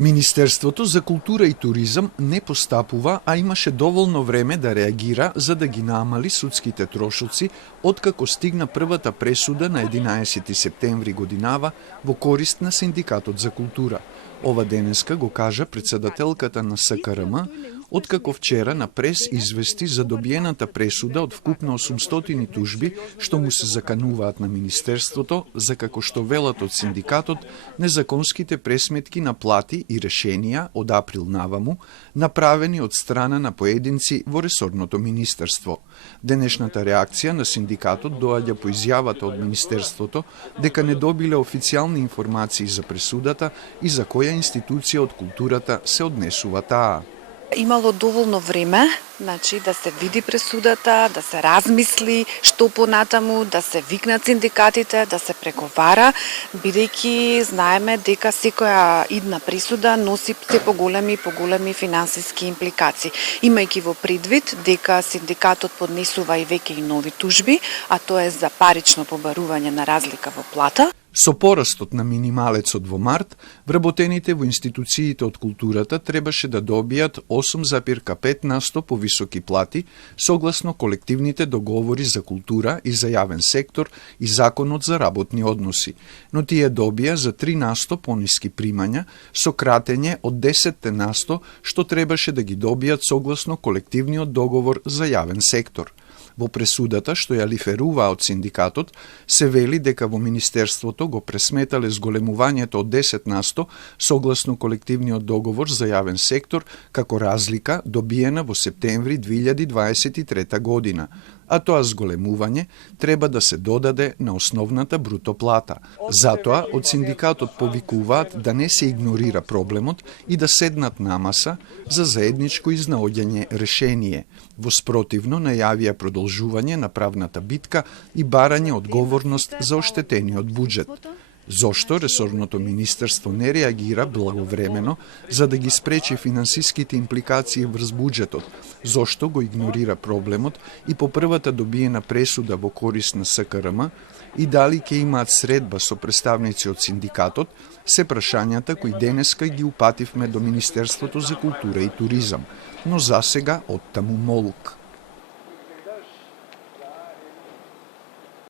Министерството за култура и туризам не постапува, а имаше доволно време да реагира за да ги намали судските трошоци откако стигна првата пресуда на 11 септември годинава во корист на Синдикатот за култура. Ова денеска го кажа председателката на СКРМ, откако вчера на прес извести за добиената пресуда од вкупно 800 тужби што му се закануваат на Министерството за, како што велат од Синдикатот, незаконските пресметки на плати и решенија од април наваму, направени од страна на поединци во ресорното министерство. Денешната реакција на Синдикатот доаѓа по изјавата од Министерството дека не добиле официјални информации за пресудата и за која институција од културата се однесува таа. Имало доволно време, да се види пресудата, да се размисли што понатаму, да се викнат синдикатите, да се преговара, бидејќи знаеме дека секоја идна пресуда носи се поголеми финансиски импликации. Имајќи во предвид дека синдикатот поднесува и веќе и нови тужби, а тоа е за парично побарување на разлика во плата. Со порастот на минималецот во март, вработените во институциите од културата требаше да добијат 8,5% повисоки плати согласно колективните договори за култура и за јавен сектор и Законот за работни односи, но тие добија за 3% пониски примања со кратење од 10% што требаше да ги добијат согласно колективниот договор за јавен сектор. Во пресудата што ја лиферуваа од Синдикатот, се вели дека во Министерството го пресметале зголемувањето од 10% согласно колективниот договор за јавен сектор како разлика добиена во септември 2023 година, а тоа зголемување треба да се додаде на основната бруто плата. Затоа од Синдикатот повикуваат да не се игнорира проблемот и да седнат на маса за заедничко изнаоѓање решение. Во спротивно најавија продолжување на правната битка и барање одговорност за оштетениот буџет. Зошто ресорното министерство не реагира благовремено за да ги спречи финансиските импликации врз буџетот? Зошто го игнорира проблемот и по првата добиена пресуда во корист на СКРМ и дали ќе имаат средба со представници од Синдикатот, се прашањата кои денеска ги упативме до Министерството за култура и туризам, но засега оттаму молк.